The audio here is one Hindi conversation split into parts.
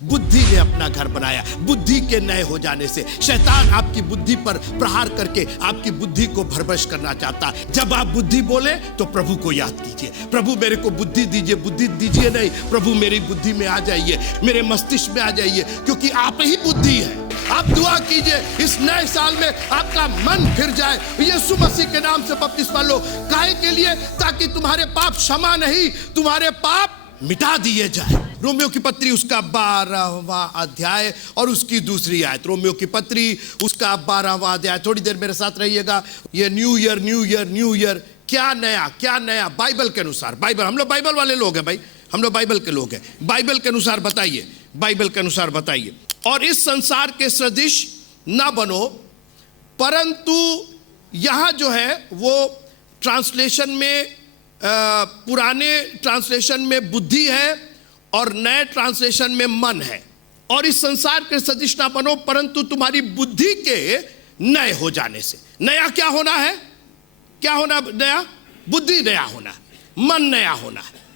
बुद्धि ने अपना घर बनाया। बुद्धि के नए हो जाने से शैतान आपकी बुद्धि पर प्रहार करके आपकी बुद्धि को भरभश करना चाहता है। जब आप बुद्धि बोले तो प्रभु को याद कीजिए, प्रभु मेरे को बुद्धि दीजिए। बुद्धि दीजिए नहीं, प्रभु मेरी बुद्धि में आ जाइए, मेरे मस्तिष्क में आ जाइए, क्योंकि आप ही बुद्धि है। आप दुआ कीजिए इस नए साल में आपका मन फिर जाए। यीशु मसीह के नाम से बपतिस्मा लो। काहे के लिए? ताकि तुम्हारे पाप क्षमा नहीं, तुम्हारे पाप मिटा दिए जाए। रोमियो की पत्री उसका 12वां अध्याय और उसकी दूसरी आयत। रोमियो की पत्री उसका 12वां अध्याय। थोड़ी देर मेरे साथ रहिएगा। ये new year new year new year, क्या नया बाइबल के अनुसार। बाइबल, हम लोग बाइबल वाले लोग हैं भाई, हम लोग बाइबल के लोग हैं। बाइबल के अनुसार बताइए, बाइबल के अनुसार बताइए। और इस संसार के सदृश ना बनो, परंतु यहां जो है वो ट्रांसलेशन में पुराने ट्रांसलेशन में बुद्धि है और नए ट्रांसलेशन में मन है। और इस संसार के सदृश ना बनो, परंतु तुम्हारी बुद्धि के नए हो जाने से। नया क्या होना है? क्या होना नया? बुद्धि नया होना है, मन नया होना है।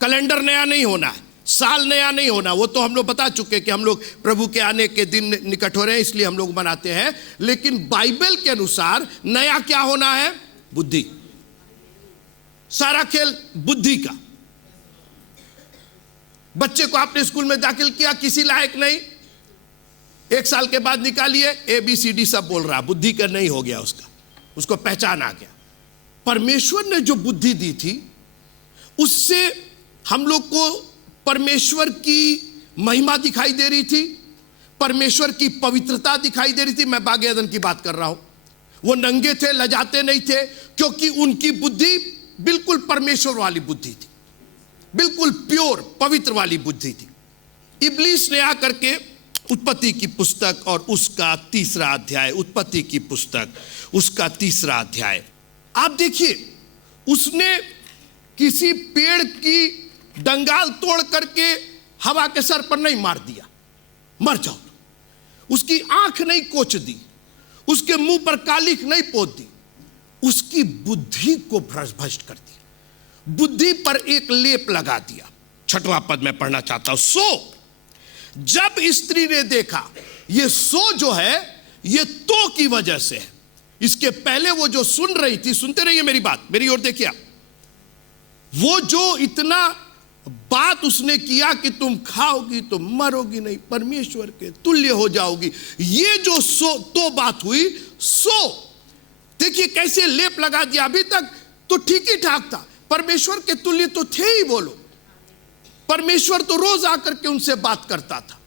कैलेंडर नया नहीं होना है, साल नया नहीं होना। वो तो हम लोग बता चुके कि हम लोग प्रभु के आने के दिन निकट हो रहे हैं, इसलिए हम लोग मनाते हैं। लेकिन बाइबल के अनुसार नया क्या होना है? बुद्धि। सारा खेल बुद्धि का। बच्चे को आपने स्कूल में दाखिल किया, किसी लायक नहीं, 1 साल के बाद निकालिए ABCD सब बोल रहा, बुद्धि का नहीं हो गया उसका, उसको पहचान आ गया। परमेश्वर ने जो बुद्धि दी थी उससे हम लोग को परमेश्वर की महिमा दिखाई दे रही थी, परमेश्वर की पवित्रता दिखाई दे रही थी। मैं बागे अदन की बात कर रहा हूं। वो नंगे थे, लजाते नहीं थे, क्योंकि उनकी बुद्धि बिल्कुल परमेश्वर वाली बुद्धि थी, बिल्कुल प्योर पवित्र वाली बुद्धि थी। इब्लीस ने आकर के उत्पत्ति की पुस्तक और उसका 3रा अध्याय, उत्पत्ति की पुस्तक उसका 3रा अध्याय आप देखिए, उसने किसी पेड़ की डंगाल तोड़ करके हवा के सर पर नहीं मार दिया, मर जाओ। उसकी आंख नहीं कोच दी, उसके मुंह पर कालिख नहीं पोत दी, उसकी बुद्धि को भ्रष्ट कर दिया, बुद्धि पर एक लेप लगा दिया। 6वां पद में पढ़ना चाहता हूं। सो जब स्त्री ने देखा, ये सो जो है ये तो की वजह से है। इसके पहले वो जो सुन रही थी, सुनते रहिए मेरी बात, मेरी ओर देखिए। वो जो इतना बात उसने किया कि तुम खाओगी तो मरोगी नहीं, परमेश्वर के तुल्य हो जाओगी, ये जो सो तो बात हुई, सो देखिए कैसे लेप लगा दिया। अभी तक तो ठीक ही ठाक था, परमेश्वर के तुल्य तो थे ही वो लोग। परमेश्वर तो रोज आकर के उनसे बात करता था,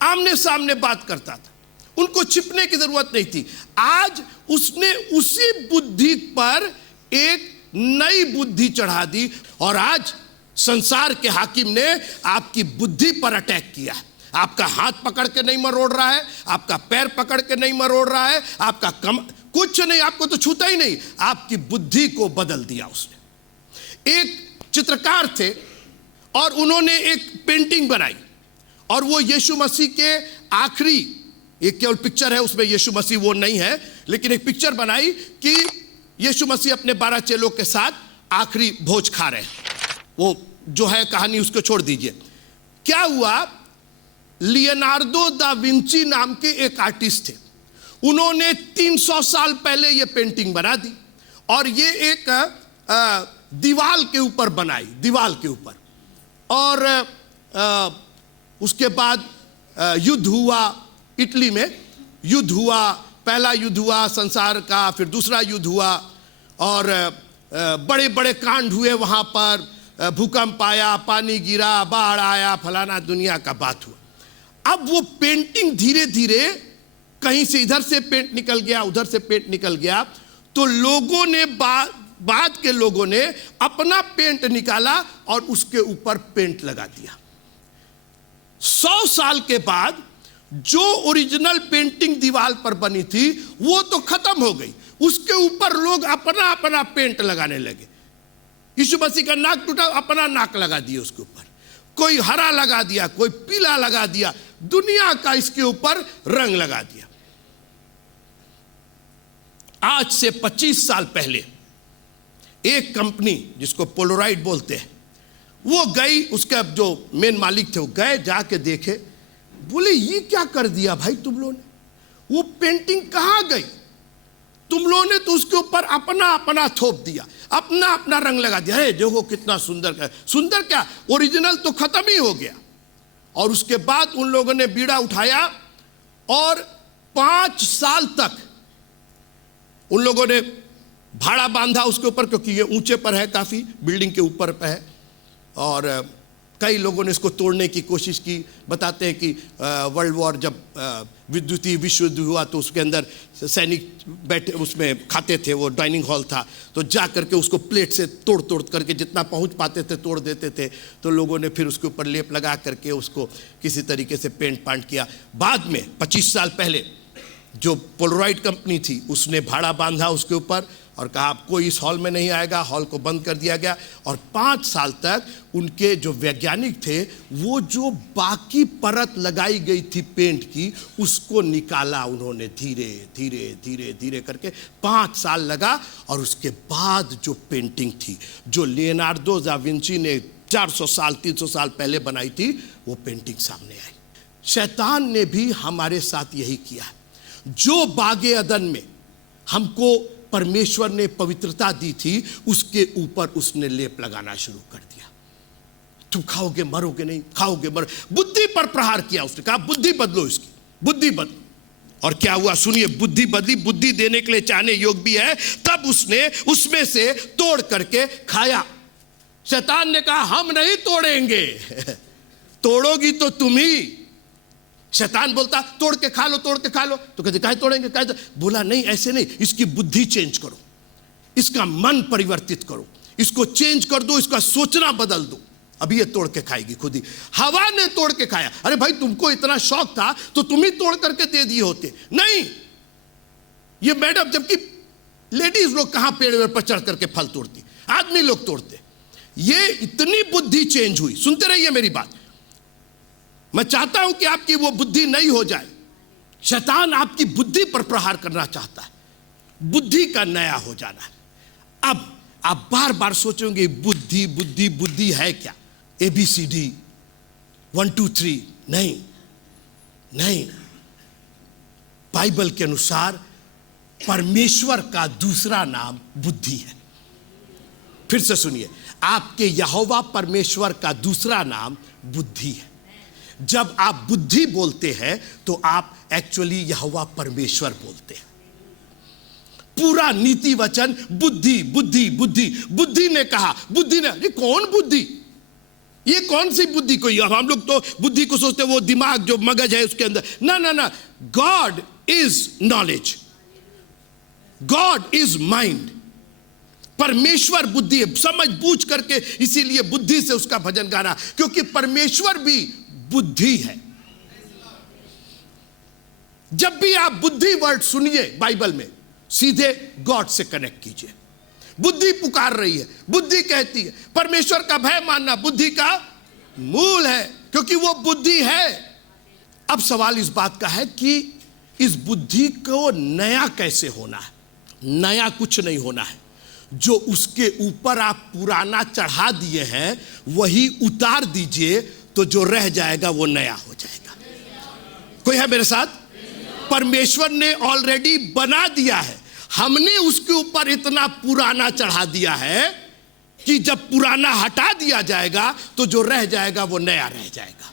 आमने सामने बात करता था, उनको छिपने की जरूरत नहीं थी। आज उसने उसी बुद्धि पर एक नई बुद्धि चढ़ा दी, और आज संसार के हाकिम ने आपकी बुद्धि पर अटैक किया है। आपका हाथ पकड़ के नहीं मरोड़ रहा है, आपका पैर पकड़ के नहीं मरोड़ रहा है, आपका कुछ नहीं, आपको तो छूता ही नहीं, आपकी बुद्धि को बदल दिया उसने। एक चित्रकार थे और उन्होंने एक पेंटिंग बनाई, और वो यीशु मसीह के आखिरी, एक केवल पिक्चर है, उसमें यीशु मसीह वो नहीं है, लेकिन एक पिक्चर बनाई कि यीशु मसीह अपने 12 चेलों के साथ आखिरी भोज खा रहे हैं। वो जो है कहानी उसको छोड़ दीजिए। क्या हुआ, लियोनार्डो दा विंची नाम के एक आर्टिस्ट थे, उन्होंने 300 साल पहले ये पेंटिंग बना दी, और ये एक दीवाल के ऊपर बनाई, दीवाल के ऊपर। और उसके बाद युद्ध हुआ, इटली में युद्ध हुआ, पहला युद्ध हुआ संसार का, फिर दूसरा युद्ध हुआ, और बड़े बड़े कांड हुए वहाँ पर, भूकंप आया, पानी गिरा, बाढ़ आया, फलाना दुनिया का बात हुआ। अब वो पेंटिंग धीरे धीरे कहीं से इधर से पेंट निकल गया, उधर से पेंट निकल गया, तो लोगों ने बाद के लोगों ने अपना पेंट निकाला और उसके ऊपर पेंट लगा दिया। 100 साल के बाद जो ओरिजिनल पेंटिंग दीवार पर बनी थी वो तो खत्म हो गई, उसके ऊपर लोग अपना अपना पेंट लगाने लगे। यीशु मसीह का नाक टूटा, अपना नाक लगा दिया उसके ऊपर, कोई हरा लगा दिया, कोई पीला लगा दिया, दुनिया का इसके ऊपर रंग लगा दिया। आज से 25 साल पहले एक कंपनी जिसको पोलोराइड बोलते हैं, वो गई, उसका जो मेन मालिक थे वो गए, जाके देखे बोले ये क्या कर दिया भाई तुम लोगों ने, वो पेंटिंग कहां गई? तुम लोगों ने तो उसके ऊपर अपना अपना थोप दिया, अपना अपना रंग लगा दिया। है देखो कितना सुंदर, सुंदर क्या, ओरिजिनल तो खत्म ही हो गया। और उसके बाद उन लोगों ने बीड़ा उठाया और 5 साल तक उन लोगों ने भाड़ा बांधा उसके ऊपर, क्योंकि ये ऊंचे पर है, काफी बिल्डिंग के ऊपर पे है। और कई लोगों ने इसको तोड़ने की कोशिश की। बताते हैं कि वर्ल्ड वॉर जब विद्युतीय विश्व युद्ध हुआ तो उसके अंदर सैनिक बैठे उसमें खाते थे, वो डाइनिंग हॉल था, तो जा करके उसको प्लेट से तोड़ तोड़ करके जितना पहुंच पाते थे तोड़ देते थे। तो लोगों ने फिर उसके ऊपर लेप लगा करके उसको किसी तरीके से पेंट पांट किया। बाद में 25 साल पहले जो पोलराइड कंपनी थी उसने भाड़ा बांधा उसके ऊपर और कहा अब कोई इस हॉल में नहीं आएगा, हॉल को बंद कर दिया गया। और 5 साल तक उनके जो वैज्ञानिक थे वो जो बाकी परत लगाई गई थी पेंट की उसको निकाला उन्होंने, धीरे धीरे धीरे धीरे करके 5 साल लगा। और उसके बाद जो पेंटिंग थी जो लियोनार्डो दा विंची ने 400 साल 300 साल पहले बनाई थी, वो पेंटिंग सामने आई। शैतान ने भी हमारे साथ यही किया है। जो बागे अदन में हमको परमेश्वर ने पवित्रता दी थी उसके ऊपर उसने लेप लगाना शुरू कर दिया। तुम खाओगे मरोगे नहीं, खाओगे मरो, बुद्धि पर प्रहार किया। उसने कहा बुद्धि बदलो, इसकी बुद्धि बदलो। और क्या हुआ सुनिए, बुद्धि बदली, बुद्धि देने के लिए चाहने योग भी है। तब उसने उसमें से तोड़ करके खाया। शैतान ने कहा हम नहीं तोड़ेंगे तोड़ोगी तो तुम ही। शैतान बोलता तोड़ के खा लो, तोड़ के खा लो। तो कहते काहे तोड़ेंगे, काहे? बोला नहीं ऐसे नहीं, इसकी बुद्धि चेंज करो, इसका मन परिवर्तित करो, इसको चेंज कर दो, इसका सोचना बदल दो, अभी ये तोड़ के खाएगी खुद ही। हवा ने तोड़ के खाया। अरे भाई तुमको इतना शौक था तो तुम ही तोड़ करके दे दिए होते। नहीं, ये मैडम, जबकि लेडीज लोग कहां पेड़ पर चढ़ करके फल तोड़ती, आदमी लोग तोड़ते। ये इतनी बुद्धि चेंज हुई। सुनते रहिए मेरी बात। मैं चाहता हूं कि आपकी वो बुद्धि नहीं हो जाए। शैतान आपकी बुद्धि पर प्रहार करना चाहता है, बुद्धि का नया हो जाना है। अब आप बार बार सोचोगे बुद्धि बुद्धि बुद्धि है क्या, ABCD 1 2 3? नहीं नहीं, बाइबल के अनुसार परमेश्वर का दूसरा नाम बुद्धि है। फिर से सुनिए, आपके यहोवा परमेश्वर का दूसरा नाम बुद्धि है। जब आप बुद्धि बोलते हैं तो आप एक्चुअली यहोवा परमेश्वर बोलते हैं। पूरा नीति वचन बुद्धि बुद्धि बुद्धि। बुद्धि ने कहा, बुद्धि ने, ये कौन बुद्धि, ये कौन सी बुद्धि? कोई, अब हम लोग तो बुद्धि को सोचते वो दिमाग जो मगज है उसके अंदर। ना ना ना, God is knowledge, God is mind. परमेश्वर बुद्धि है, समझ बूझ करके, इसीलिए बुद्धि से उसका भजन गाना, क्योंकि परमेश्वर भी बुद्धि है। जब भी आप बुद्धि वर्ड सुनिए बाइबल में, सीधे गॉड से कनेक्ट कीजिए। बुद्धि पुकार रही है, बुद्धि कहती है परमेश्वर का भय मानना बुद्धि का मूल है, क्योंकि वो बुद्धि है। अब सवाल इस बात का है कि इस बुद्धि को नया कैसे होना है? नया कुछ नहीं होना है, जो उसके ऊपर आप पुराना चढ़ा दिए हैं वही उतार दीजिए, तो जो रह जाएगा वो नया हो जाएगा। कोई है मेरे साथ? परमेश्वर ने ऑलरेडी बना दिया है, हमने उसके ऊपर इतना पुराना चढ़ा दिया है कि जब पुराना हटा दिया जाएगा तो जो रह जाएगा वो नया रह जाएगा।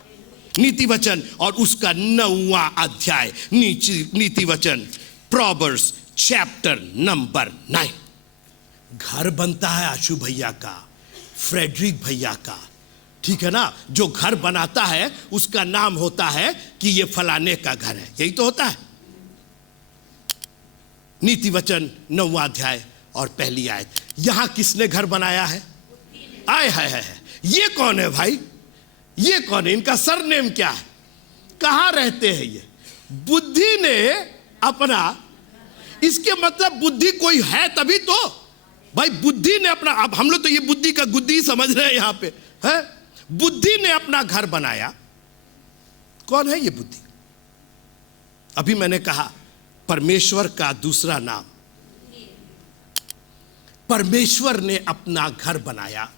नीति वचन और उसका 9वां अध्याय, नीति वचन, प्रोवर्ब्स चैप्टर नंबर 9। घर बनता है आशु भैया का, फ्रेडरिक भैया का, ठीक है ना? जो घर बनाता है उसका नाम होता है कि ये फलाने का घर है, यही तो होता है। नीति वचन 9वां अध्याय और पहली आयत। यहां किसने घर बनाया है? आय है। ये कौन है भाई? ये कौन है? इनका सरनेम क्या है? कहां रहते हैं ये? बुद्धि ने अपना, इसके मतलब बुद्धि कोई है तभी तो भाई। बुद्धि ने अपना, अब हम लोग तो ये बुद्धि का गुद्दी समझ रहे हैं यहां पे, है? बुद्धि ने अपना घर बनाया। कौन है ये बुद्धि? अभी मैंने कहा परमेश्वर का दूसरा नाम। परमेश्वर ने अपना घर बनाया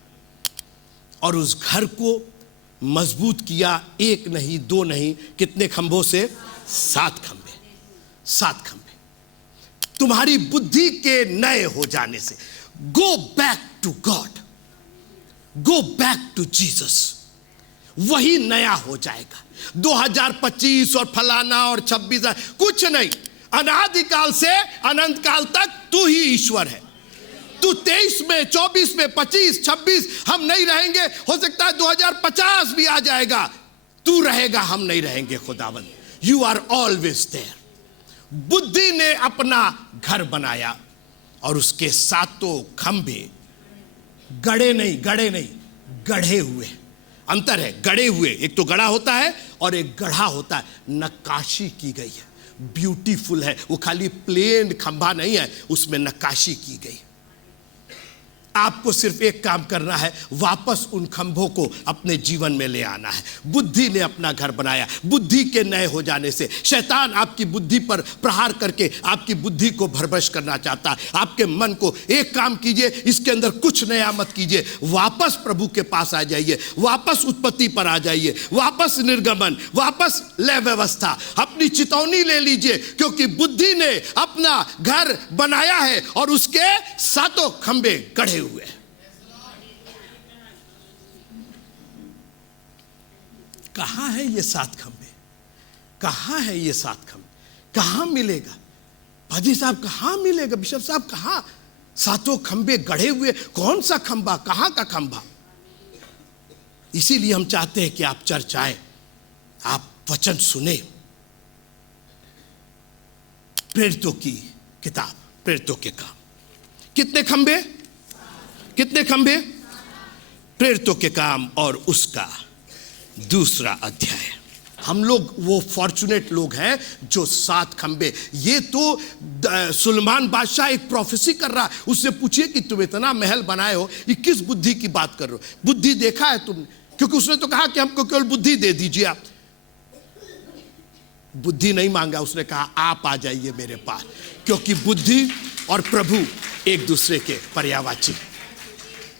और उस घर को मजबूत किया, एक नहीं दो नहीं, कितने खंभों से? 7 खंभे। 7 खंभे तुम्हारी बुद्धि के नए हो जाने से। Go back to God, go back to Jesus, वही नया हो जाएगा। 2025 और फलाना और 26 कुछ नहीं, अनादिकाल से अनंत काल तक तू ही ईश्वर है। तू 23 में, 24 में, 25, 26 हम नहीं रहेंगे, हो सकता है 2050 भी आ जाएगा, तू रहेगा, हम नहीं रहेंगे खुदावंद। You are always there. बुद्धि ने अपना घर बनाया और उसके 7 खंभे गड़े नहीं गढ़े हुए। अंतर है, गड़े हुए, एक तो गड़ा होता है और एक गढ़ा होता है। नक्काशी की गई है, ब्यूटीफुल है, वो खाली प्लेन खंभा नहीं है, उसमें नक्काशी की गई। आपको सिर्फ एक काम करना है, वापस उन खंभों को अपने जीवन में ले आना है। बुद्धि ने अपना घर बनाया। बुद्धि के नए हो जाने से शैतान आपकी बुद्धि पर प्रहार करके आपकी बुद्धि को भरभस करना चाहता है। आपके मन को एक काम कीजिए, इसके अंदर कुछ नया मत कीजिए, वापस प्रभु के पास आ जाइए, वापस उत्पत्ति पर आ जाइए, वापस निर्गमन, वापस लय व्यवस्था, अपनी चितौनी ले लीजिए, क्योंकि बुद्धि ने अपना घर बनाया है और उसके 7 खंभे गढ़े हुए। कहां है ये 7 खंभे? कहां है ये 7 खंभे? कहां मिलेगा पाजी साहब? कहां मिलेगा बिशप साहब? कहां 7 खंभे गढ़े हुए? कौन सा खंभा? कहां का खंभा? इसीलिए हम चाहते हैं कि आप चर्च आए, आप वचन सुने। प्रेरितों की किताब, प्रेरितों के काम। कितने खंभे? कितने खंभे? प्रेरितों के काम और उसका 2 अध्याय। हम लोग वो फॉर्चुनेट लोग हैं जो 7 खंभे। ये तो सुलेमान बादशाह एक प्रोफेसी कर रहा है। उससे पूछिए कि तुम इतना महल बनाए हो, ये किस बुद्धि की बात कर रहे हो? बुद्धि देखा है तुमने? क्योंकि उसने तो कहा कि हमको केवल बुद्धि दे दीजिए आप। बुद्धि नहीं मांगा, उसने कहा आप आ जाइए मेरे पास, क्योंकि बुद्धि और प्रभु एक दूसरे के पर्यायवाची।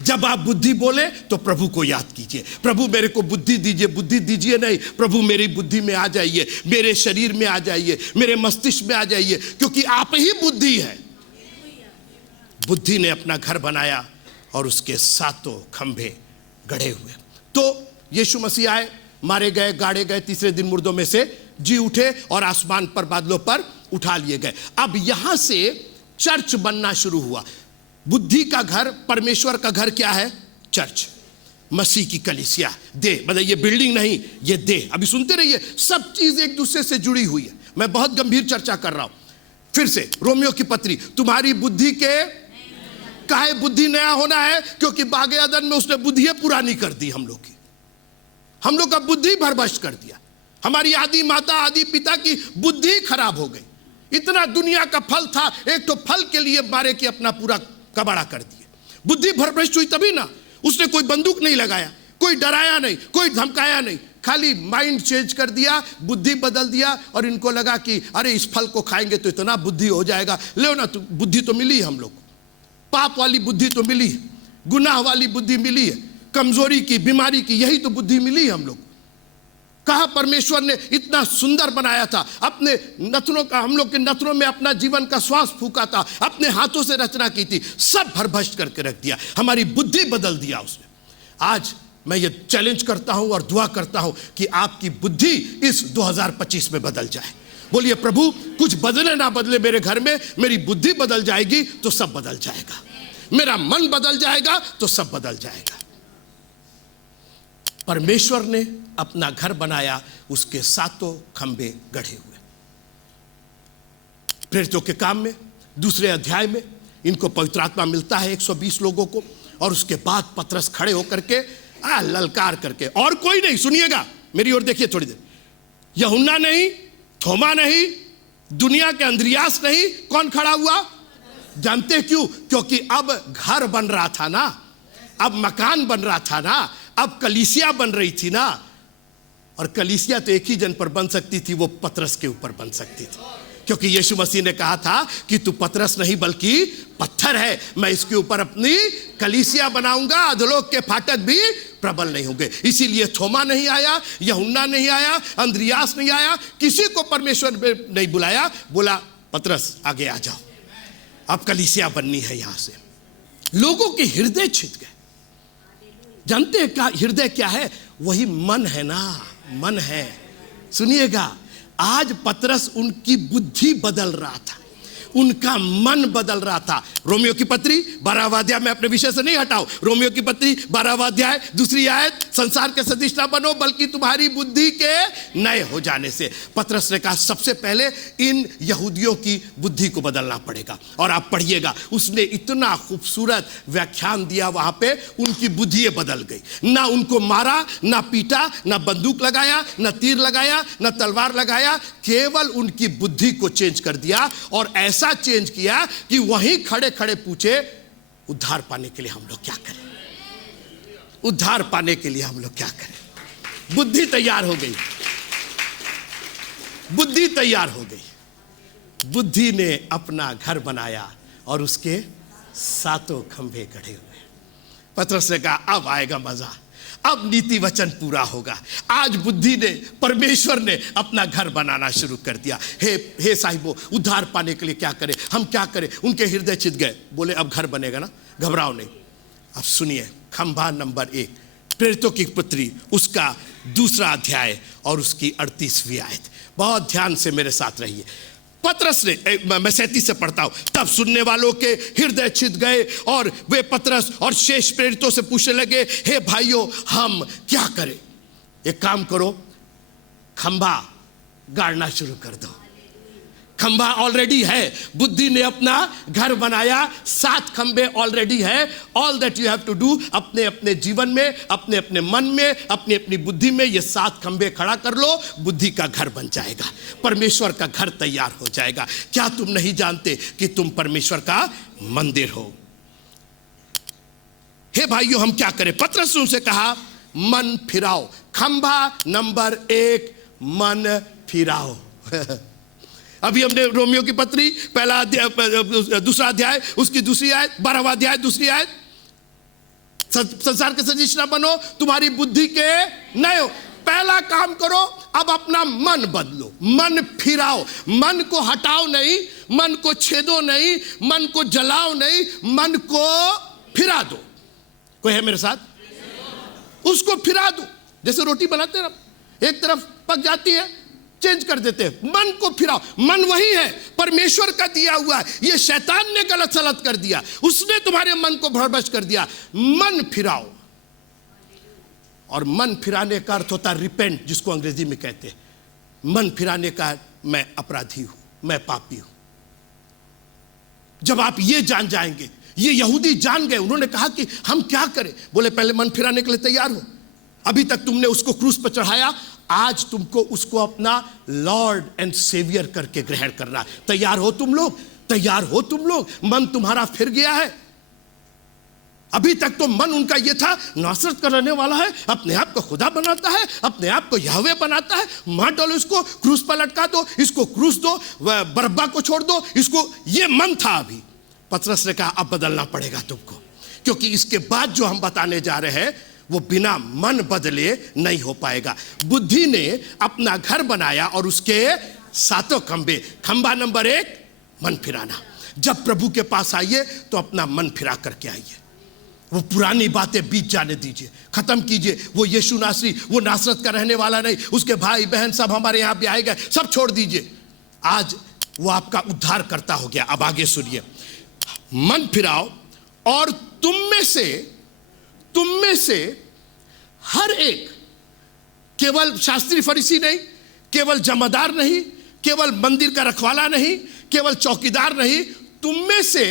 जब आप बुद्धि बोले तो प्रभु को याद कीजिए, प्रभु मेरे को बुद्धि दीजिए। बुद्धि दीजिए नहीं, प्रभु मेरी बुद्धि में आ जाइए, मेरे शरीर में आ जाइए, मेरे मस्तिष्क में आ जाइए, क्योंकि आप ही बुद्धि है। बुद्धि ने अपना घर बनाया और उसके 7 खंभे गढ़े हुए। तो यीशु मसीह आए, मारे गए, गाड़े गए, तीसरे दिन मुर्दों में से जी उठे और आसमान पर बादलों पर उठा लिए गए। अब यहां से चर्च बनना शुरू हुआ। बुद्धि का घर, परमेश्वर का घर क्या है? चर्च, मसीह की कलीसिया। देह, मतलब ये बिल्डिंग नहीं, ये देह। अभी सुनते रहिए, सब चीज एक दूसरे से जुड़ी हुई है। मैं बहुत गंभीर चर्चा कर रहा हूं। फिर से रोमियो की पत्री, तुम्हारी बुद्धि के काहे बुद्धि नया होना है? क्योंकि बागे अदन में उसने बुद्धियां पुरानी कर दी हम लोग की। हम लोग का बुद्धि भरभस कर दिया। हमारी आदि माता, आदि पिता की बुद्धि खराब हो गई। इतना दुनिया का फल था, एक तो फल के लिए मारे कि अपना पूरा कबाड़ा कर दिए। बुद्धि भ्रष्ट हुई तभी ना। उसने कोई बंदूक नहीं लगाया, कोई डराया नहीं, कोई धमकाया नहीं, खाली माइंड चेंज कर दिया, बुद्धि बदल दिया। और इनको लगा कि अरे इस फल को खाएंगे तो इतना बुद्धि हो जाएगा। ले ना, तो बुद्धि तो मिली हम लोग को, पाप वाली बुद्धि तो मिली है, गुनाह वाली बुद्धि मिली है, कमजोरी की, बीमारी की, यही तो बुद्धि मिली है हम लोग। कहा परमेश्वर ने इतना सुंदर बनाया था, अपने नथनों का, हम लोग के नथनों में अपना जीवन का श्वास फूका था, अपने हाथों से रचना की थी, सब भरभस्ट करके रख दिया, हमारी बुद्धि बदल दिया उसने। आज मैं ये चैलेंज करता हूं और दुआ करता हूं कि आपकी बुद्धि इस 2025 में बदल जाए। बोलिए प्रभु, कुछ बदले ना बदले मेरे घर में, मेरी बुद्धि बदल जाएगी तो सब बदल जाएगा, मेरा मन बदल जाएगा तो सब बदल जाएगा। परमेश्वर ने अपना घर बनाया, उसके 7 खंभे गढ़े हुए। प्रेरितों के काम में 2 अध्याय में इनको पवित्र आत्मा मिलता है 120 लोगों को। और उसके बाद पतरस खड़े होकर के ललकार करके, और कोई नहीं, सुनिएगा मेरी ओर देखिए थोड़ी देर, यूहन्ना नहीं, थोमा नहीं, दुनिया के अंद्रियास नहीं, कौन खड़ा हुआ? जानते क्यों? क्योंकि अब घर बन रहा था ना, अब मकान बन रहा था ना, अब कलीसिया बन रही थी ना। और कलीसिया तो एक ही जन पर बन सकती थी, वो पतरस के ऊपर बन सकती थी, क्योंकि यीशु मसीह ने कहा था कि तू पतरस नहीं बल्कि पत्थर है, मैं इसके ऊपर अपनी कलीसिया बनाऊंगा, अधोलोक के फाटक भी प्रबल नहीं होंगे। इसीलिए थोमा नहीं आया, यूहन्ना नहीं आया, अंद्रियास नहीं आया, किसी को परमेश्वर ने नहीं बुलाया, बोला पतरस आगे आ जाओ, अब कलीसिया बननी है। यहां से लोगों के हृदय छिद गए। जानते हैं क्या हृदय क्या है? वही मन है ना, मन है। सुनिएगा, आज पतरस उनकी बुद्धि बदल रहा था, उनका मन बदल रहा था। रोमियो की पत्री 12वां अध्याय, मैं अपने विषय से नहीं हटाऊं, रोमियो की पत्री 12वां अध्याय 2 आयत, संसार के सदृश ना बनो बल्कि तुम्हारी बुद्धि के नए हो जाने से। पतरस ने कहा सबसे पहले इन यहूदियों की बुद्धि को बदलना पड़ेगा। और आप पढ़िएगा, उसने इतना खूबसूरत व्याख्यान दिया, वहां पे उनकी बुद्धि बदल गई। ना उनको मारा, ना पीटा, ना बंदूक लगाया, ना तीर लगाया, ना तलवार लगाया, केवल उनकी बुद्धि को चेंज कर दिया। और ऐसा चेंज किया कि वहीं खड़े खड़े पूछे, उद्धार पाने के लिए हम लोग क्या करें? उद्धार पाने के लिए हम लोग क्या करें? बुद्धि तैयार हो गई, बुद्धि तैयार हो गई। बुद्धि ने अपना घर बनाया और उसके 7 खंभे गढ़े हुए। पतरस ने कहा अब आएगा मजा, अब नीति वचन पूरा होगा। आज बुद्धि ने, परमेश्वर ने अपना घर बनाना शुरू कर दिया। हे साहिबो, उद्धार पाने के लिए क्या करें, हम क्या करें? उनके हृदय चित गए, बोले अब घर बनेगा ना, घबराओ नहीं। अब सुनिए, खंभा नंबर 1, प्रेरितों की पत्री उसका 2 अध्याय और उसकी 38वीं आयत। बहुत ध्यान से मेरे साथ रहिए। पतरस ने, मैं 37 से पढ़ता हूं, तब सुनने वालों के हृदय छिद गए और वे पतरस और शेष प्रेरितों से पूछने लगे, हे भाइयों हम क्या करें? एक काम करो, खंभा गाड़ना शुरू कर दो। खंभा ऑलरेडी है, बुद्धि ने अपना घर बनाया, 7 खंभे ऑलरेडी है। All that you have to do, अपने अपने जीवन में, अपने अपने मन में, अपनी अपनी बुद्धि में ये 7 खंभे खड़ा कर लो, बुद्धि का घर बन जाएगा, परमेश्वर का घर तैयार हो जाएगा। क्या तुम नहीं जानते कि तुम परमेश्वर का मंदिर हो? हे भाइयों हम क्या करें? पतरस ने उनसे कहा मन फिराओ। खंभा नंबर 1, मन फिराओ। अभी हमने रोमियो की पत्री 2 अध्याय उसकी 2 आयत, 12वां अध्याय 2 आयत, संसार के सदृश ना बनो, तुम्हारी बुद्धि के नए हो। पहला काम करो, अब अपना मन बदलो, मन फिराओ। मन को हटाओ नहीं, मन को छेदो नहीं, मन को जलाओ नहीं, मन को फिरा दो। कोई है मेरे साथ? उसको फिरा दो। जैसे रोटी बनाते हैं ना, एक तरफ पक जाती है, चेंज कर देते हैं, मन को फिराओ। मन वही है, परमेश्वर का दिया हुआ है, ये शैतान ने गलत सलत कर दिया, उसने तुम्हारे मन को भ्रष्ट कर दिया। मन फिराओ। और मन फिराने का अर्थ होता है रिपेंट, जिसको अंग्रेजी में कहते हैं। मन फिराने का मैं अपराधी हूं, मैं पापी हूं। जब आप ये जान जाएंगे, ये यहूदी जान गए, उन्होंने कहा कि हम क्या करें? बोले पहले मन फिराने के लिए तैयार हो। अभी तक तुमने उसको क्रूस पर चढ़ाया, आज तुमको उसको अपना लॉर्ड एंड सेवियर करके ग्रहण करना। तैयार हो तुम लोग? तैयार हो तुम लोग? मन तुम्हारा फिर गया है। अभी तक तो मन उनका ये था, नासरत का रहने वाला है, अपने आप को खुदा बनाता है, अपने आप को यहोवे बनाता है, मार डालो इसको, क्रूस पर लटका दो, इसको क्रूस दो, बरब्बा को छोड़ दो, इसको। ये मन था अभी। पतरस ने कहा अब बदलना पड़ेगा तुमको, क्योंकि इसके बाद जो हम बताने जा रहे हैं वो बिना मन बदले नहीं हो पाएगा। बुद्धि ने अपना घर बनाया और उसके 7 खंभे। खंभा नंबर 1, मन फिराना। जब प्रभु के पास आइए तो अपना मन फिरा करके आइए। वो पुरानी बातें बीत जाने दीजिए, खत्म कीजिए। वो यीशु नासरी, वो नासरत का रहने वाला नहीं, उसके भाई बहन सब हमारे यहाँ भी आए गए, सब छोड़ दीजिए। आज वो आपका उद्धार करता हो गया। अब आगे सुनिए, मन फिराओ और तुम में से हर एक, केवल शास्त्री फरीसी नहीं, केवल जमादार नहीं, केवल मंदिर का रखवाला नहीं, केवल चौकीदार नहीं, तुम में से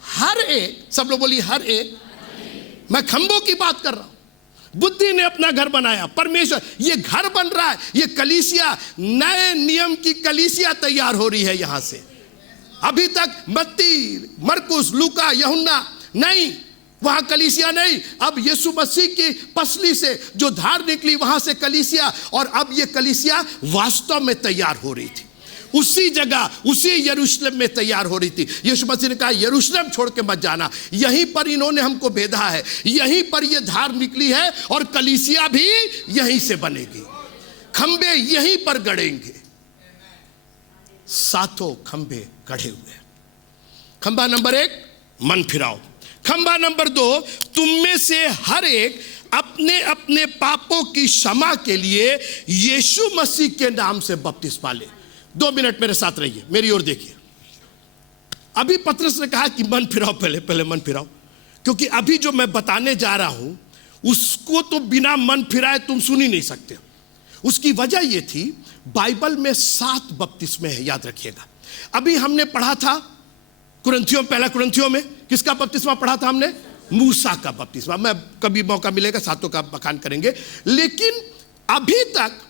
हर एक, सब लोग बोलिए हर एक। मैं खंभों की बात कर रहा हूं। बुद्धि ने अपना घर बनाया, परमेश्वर, ये घर बन रहा है, ये कलीसिया, नए नियम की कलीसिया तैयार हो रही है यहां से। अभी तक मत्ती, मरकुस, लूका, यूहन्ना नहीं, वहां कलीसिया नहीं। अब यीशु मसीह की पसली से जो धार निकली, वहां से कलीसिया। और अब ये कलीसिया वास्तव में तैयार हो रही थी। उसी जगह, उसी यरूशलेम में तैयार हो रही थी। यीशु मसीह ने कहा यरूशलेम छोड़ के मत जाना, यहीं पर इन्होंने हमको भेदा है, यहीं पर ये धार निकली है और कलीसिया भी यहीं से बनेगी, खंबे यहीं पर गड़ेंगे। सातों खंबे गढ़े हुए। खंबा नंबर 1, मन फिराओ। खंबा नंबर 2, तुम में से हर एक अपने अपने पापों की क्षमा के लिए यीशु मसीह के नाम से बपतिस्मा ले। 2 मिनट मेरे साथ रहिए, मेरी ओर देखिए। अभी पतरस ने कहा कि मन फिराओ, पहले मन फिराओ, क्योंकि अभी जो मैं बताने जा रहा हूं उसको तो बिना मन फिराए तुम सुन ही नहीं सकते। उसकी वजह यह थी, बाइबल में 7 बपतिस्मे हैं, याद रखिएगा। अभी हमने पढ़ा था कुरिन्थियों, पहला कुरिन्थियों में किसका बपतिस्मा पढ़ा था हमने? मूसा का बपतिस्मा। मैं कभी मौका मिलेगा सातों का बखान करेंगे। लेकिन अभी तक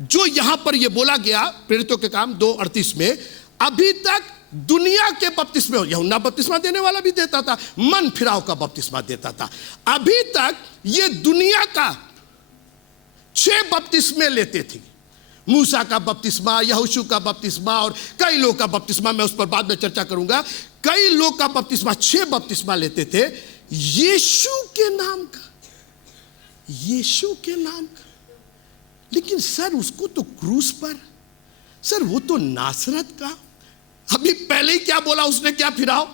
जो यहां पर यह बोला गया प्रेरितों के काम 2:38 में, अभी तक दुनिया के बपतिस्मे, यूहन्ना बपतिस्मा देने वाला भी देता था, मन फिराव का बपतिस्मा देता था। अभी तक ये दुनिया का 6 बपतिस्मे लेते थे। मूसा का बपतिस्मा, यहोशू का बपतिस्मा और कई लोग का बपतिस्मा, मैं उस पर बाद में चर्चा करूंगा। कई लोग का बपतिस्मा, 6 बपतिस्मा लेते थे यीशु के नाम का, यीशु के नाम का। लेकिन सर उसको तो क्रूस पर, सर वो तो नासरत का। अभी पहले ही क्या बोला उसने, क्या फिराओ?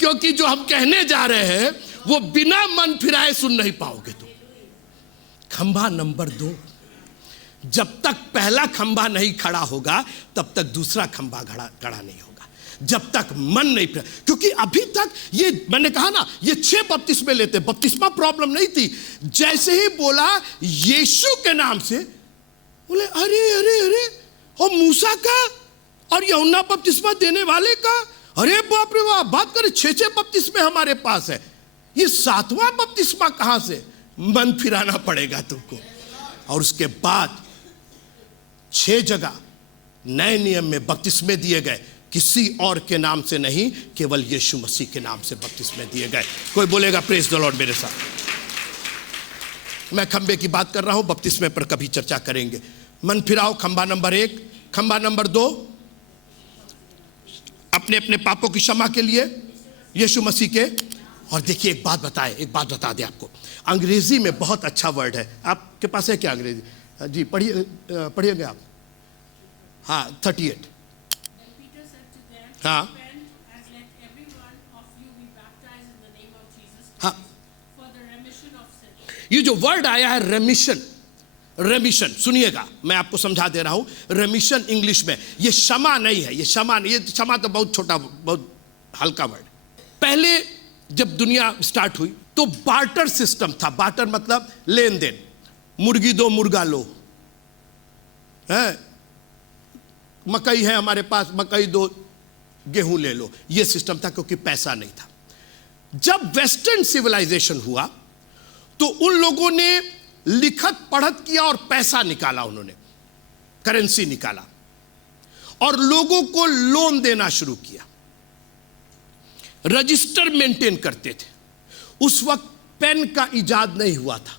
क्योंकि जो हम कहने जा रहे हैं वो बिना मन फिराए सुन नहीं पाओगे। तो खंभा नंबर 2, जब तक पहला खंभा नहीं खड़ा होगा तब तक दूसरा खंभा खड़ा नहीं होगा, जब तक मन नहीं फिरा। क्योंकि अभी तक ये मैंने कहा ना, ये 6 बपतिस्मे लेते, बपतिस्मा प्रॉब्लम नहीं थी। जैसे ही बोला यीशु के नाम से, बोले अरे अरे अरे, और मूसा का और यूहन्ना बपतिस्मा देने वाले का, अरे बाप रे बाप, बात करें 6 बपतिस्मे हमारे पास है, ये 7वां बपतिस्मा कहां से? मन फिराना पड़ेगा तुमको। और उसके बाद 6 जगह नए नियम में बपतिस्मे दिए गए, किसी और के नाम से नहीं, केवल यीशु मसीह के नाम से बपतिस्मे दिए गए। कोई बोलेगा प्रेज द लॉर्ड मेरे साथ। मैं खंबे की बात कर रहा हूं, बपतिस्मे पर कभी चर्चा करेंगे। मन फिराओ खंबा नंबर 1। खंबा नंबर 2, अपने अपने पापों की क्षमा के लिए यीशु मसीह के। और देखिए एक बात बता दे आपको, अंग्रेजी में बहुत अच्छा वर्ड है। आपके पास है क्या अंग्रेजी? जी पढ़िएगा आप। हाँ 38। हाँ हाँ, ये जो वर्ड आया है रेमिशन, रेमिशन सुनिएगा, मैं आपको समझा दे रहा हूं। रेमिशन इंग्लिश में ये क्षमा नहीं है, ये क्षमा नहीं, ये क्षमा तो बहुत छोटा, बहुत हल्का वर्ड। पहले जब दुनिया स्टार्ट हुई तो बार्टर सिस्टम था। बार्टर मतलब लेन देन, मुर्गी दो मुर्गा लो, है मकई है हमारे पास, मकई दो गेहूं ले लो, यह सिस्टम था, क्योंकि पैसा नहीं था। जब वेस्टर्न सिविलाइजेशन हुआ तो उन लोगों ने लिखत पढ़त किया और पैसा निकाला, उन्होंने करेंसी निकाला और लोगों को लोन देना शुरू किया। रजिस्टर मेंटेन करते थे। उस वक्त पेन का इजाद नहीं हुआ था,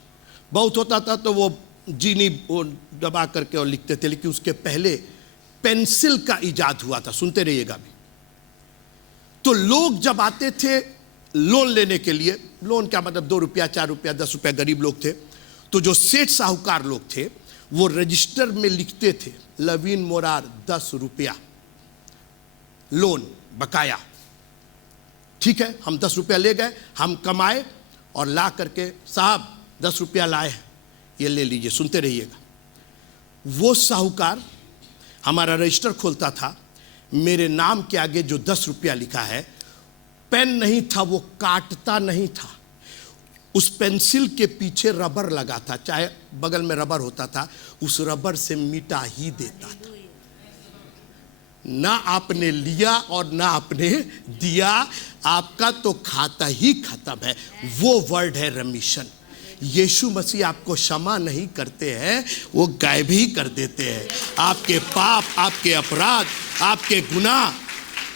बहुत होता था तो वो जीनी वो दबा करके और लिखते थे, लेकिन उसके पहले पेंसिल का इजाद हुआ था। सुनते रहिएगा भी। तो लोग जब आते थे लोन लेने के लिए, लोन क्या मतलब 2 रुपया 4 रुपया 10 रुपया, गरीब लोग थे, तो जो सेठ साहूकार लोग थे वो रजिस्टर में लिखते थे लवीन मोरार 10 रुपया लोन बकाया। ठीक है, हम 10 रुपया ले गए, हम कमाए और ला करके साहब 10 रुपया लाए हैं, ये ले लीजिए। सुनते रहिएगा। वो साहूकार हमारा रजिस्टर खोलता था, मेरे नाम के आगे जो 10 रुपया लिखा है, पेन नहीं था, वो काटता नहीं था, उस पेंसिल के पीछे रबर लगा था, चाहे बगल में रबर होता था, उस रबर से मिटा ही देता था। ना आपने लिया और ना आपने दिया, आपका तो खाता ही खत्म है। वो वर्ड है रेमिशन। यीशु मसीह आपको क्षमा नहीं करते हैं, वो गायब ही कर देते हैं। आपके पाप, आपके अपराध, आपके गुनाह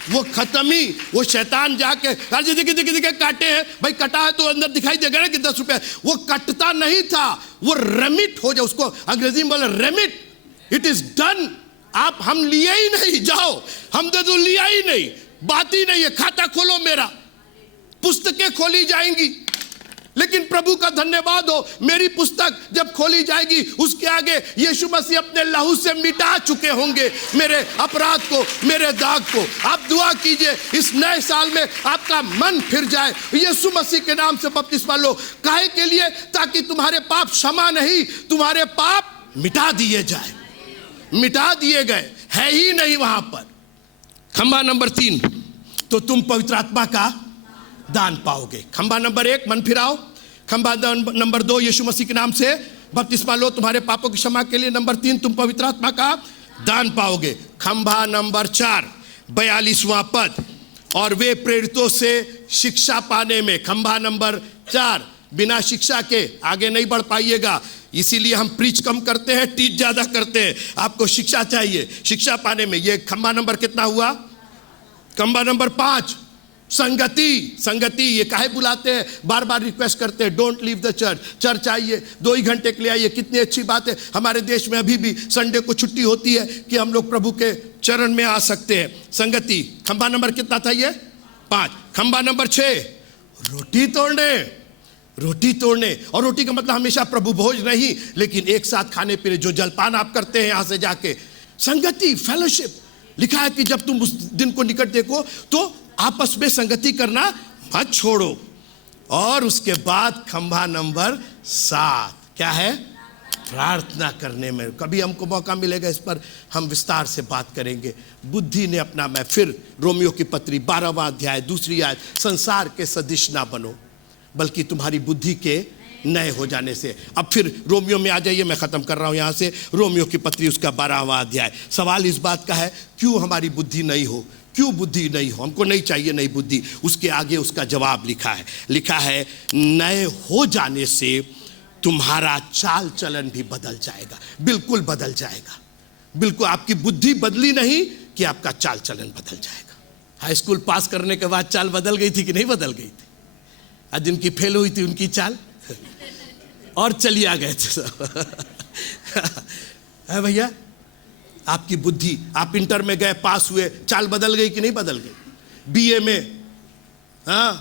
वो खत्म ही। वो शैतान जाके देखिए काटे हैं भाई, कटा है तो अंदर दिखाई देगा ना कि 10 रुपया, वो कटता नहीं था, वो रेमिट हो जाए। उसको अंग्रेजी में बोले रेमिट, इट इज डन, आप हम लिए ही नहीं, जाओ हमने तो लिया ही नहीं, बात ही नहीं है, खाता खोलो मेरा, पुस्तकें खोली जाएंगी। लेकिन प्रभु का धन्यवाद हो, मेरी पुस्तक जब खोली जाएगी उसके आगे यीशु मसीह अपने लहू से मिटा चुके होंगे मेरे अपराध को, मेरे दाग को। आप दुआ कीजिए इस नए साल में आपका मन फिर जाए, यीशु मसीह के नाम से बपतिस्मा लो। काहे के लिए? ताकि तुम्हारे पाप क्षमा नहीं, तुम्हारे पाप मिटा दिए जाए, मिटा दिए गए, है ही नहीं वहां पर। खंबा नंबर 3, तो तुम पवित्र आत्मा का दान पाओगे। खंबा नंबर 1, मन फिराओ। खंबा नंबर 2, यीशु मसीह के नाम से बपतिस्मा लो तुम्हारे पापों की क्षमा के लिए। नंबर 3, तुम पवित्र आत्मा का दान पाओगे। खंबा नंबर 4, 42वां पद, और वे प्रेरितों से शिक्षा पाने में। खंबा नंबर 4, बिना शिक्षा के आगे नहीं बढ़ पाइएगा, इसीलिए हम प्रीच कम करते हैं, टीच ज्यादा करते हैं। आपको शिक्षा चाहिए, शिक्षा पाने में। ये खंबा नंबर कितना हुआ? खंबा नंबर 5, संगति। संगति ये काहे बुलाते हैं, बार बार रिक्वेस्ट करते हैं, don't leave the church. Church आइए, 2 ही घंटे के लिए आइए। कितनी अच्छी बात है, हमारे देश में अभी भी संडे को छुट्टी होती है कि हम लोग प्रभु के चरण में आ सकते हैं। संगति। खंबा नंबर कितना था ये? 5। खंबा नंबर 6, रोटी तोड़ने। रोटी तोड़ने, और रोटी का मतलब हमेशा प्रभु भोज नहीं, लेकिन एक साथ खाने पीने, जो जलपान आप करते हैं यहां से जाके। संगति, फेलोशिप। लिखा है कि जब तुम उस दिन को निकट देखो तो आपस में संगति करना मत छोड़ो। और उसके बाद खंभा नंबर 7 क्या है? प्रार्थना करने में। कभी हमको मौका मिलेगा इस पर हम विस्तार से बात करेंगे। बुद्धि ने अपना मैं, फिर रोमियो की पत्री 12वां अध्याय 2री आयत, संसार के सदृश ना बनो बल्कि तुम्हारी बुद्धि के नए हो जाने से। अब फिर रोमियो में आ जाइए, मैं खत्म कर रहा हूं यहां से। रोमियो की पत्री उसका 12वां अध्याय। सवाल इस बात का है, क्यों हमारी बुद्धि नहीं हो? क्यों बुद्धि नहीं हो? हमको नहीं चाहिए नई बुद्धि। उसके आगे उसका जवाब लिखा है, लिखा है नए हो जाने से तुम्हारा चाल चलन भी बदल जाएगा। बिल्कुल बदल जाएगा, बिल्कुल। आपकी बुद्धि बदली नहीं कि आपका चाल चलन बदल जाएगा। हाई स्कूल पास करने के बाद चाल बदल गई थी कि नहीं बदल गई थी? आज जिनकी फेल हुई थी उनकी चाल और चली आ गए थे है भैया। आपकी बुद्धि, आप इंटर में गए, पास हुए, चाल बदल गई कि नहीं बदल गई? बीए में, हाँ,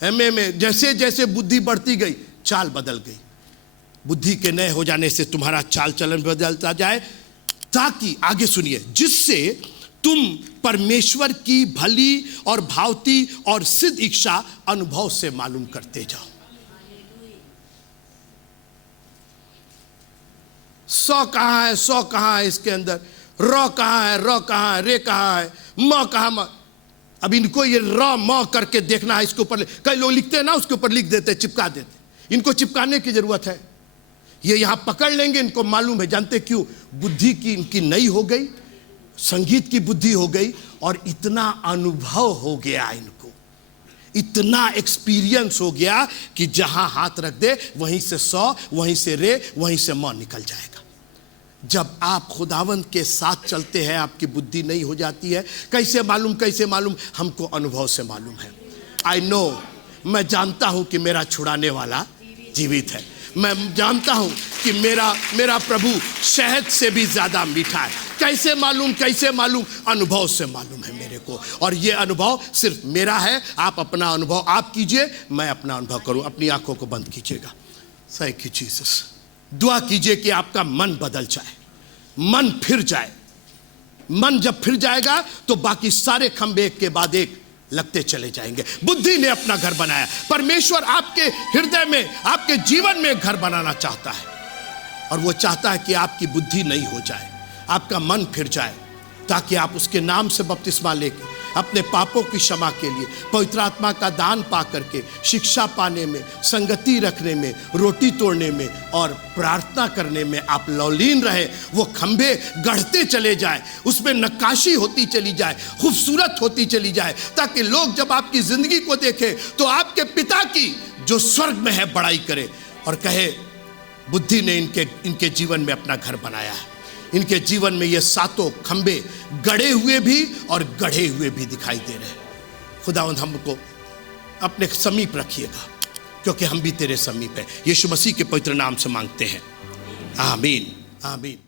एमए में, जैसे जैसे बुद्धि बढ़ती गई चाल बदल गई। बुद्धि के नए हो जाने से तुम्हारा चाल चलन बदलता जाए, ताकि आगे सुनिए, जिससे तुम परमेश्वर की भली और भावती और सिद्ध इच्छा अनुभव से मालूम करते जाओ। 100 कहाँ है, 100 कहाँ है इसके अंदर? र कहाँ है, र कहाँ है, रे कहाँ है, म कहाँ? अब इनको ये र म करके देखना है। इसके ऊपर कई लोग लिखते हैं ना, उसके ऊपर लिख देते, चिपका देते। इनको चिपकाने की जरूरत है। ये यहां पकड़ लेंगे, इनको मालूम है। जानते क्यों? बुद्धि की इनकी नई हो गई, संगीत की बुद्धि हो गई, और इतना अनुभव हो गया इनको, इतना एक्सपीरियंस हो गया कि जहां हाथ रख दे वहीं से 100, वहीं से रे, वहीं से म निकल जाएगा। जब आप खुदावंत के साथ चलते हैं आपकी बुद्धि नहीं हो जाती है। कैसे मालूम? कैसे मालूम? हमको अनुभव से मालूम है। आई नो, मैं जानता हूं कि मेरा छुड़ाने वाला जीवित है। मैं जानता हूं कि मेरा प्रभु शहद से भी ज्यादा मीठा है। कैसे मालूम? कैसे मालूम? अनुभव से मालूम है मेरे को। और ये अनुभव सिर्फ मेरा है। आप अपना अनुभव आप कीजिए, मैं अपना अनुभव करूं। अपनी आंखों को बंद कीजिएगा। Thank you Jesus. दुआ कीजिए कि आपका मन बदल जाए, मन फिर जाए। मन जब फिर जाएगा तो बाकी सारे खंभे एक के बाद एक लगते चले जाएंगे। बुद्धि ने अपना घर बनाया। परमेश्वर आपके हृदय में, आपके जीवन में घर बनाना चाहता है, और वो चाहता है कि आपकी बुद्धि नहीं हो जाए, आपका मन फिर जाए, ताकि आप उसके नाम से बपतिस्मा लेके अपने पापों की क्षमा के लिए, पवित्र आत्मा का दान पा करके, शिक्षा पाने में, संगति रखने में, रोटी तोड़ने में और प्रार्थना करने में आप लौलीन रहे। वो खंभे गढ़ते चले जाए, उसमें नक्काशी होती चली जाए, खूबसूरत होती चली जाए, ताकि लोग जब आपकी जिंदगी को देखें तो आपके पिता की जो स्वर्ग में है बड़ाई करे और कहे बुद्धि ने इनके जीवन में अपना घर बनाया है। इनके जीवन में ये 7 खंबे गड़े हुए भी और गढ़े हुए भी दिखाई दे रहे हैं। खुदावंद हमको अपने समीप रखिएगा, क्योंकि हम भी तेरे समीप हैं। यीशु मसीह के पवित्र नाम से मांगते हैं, आमीन, आमीन।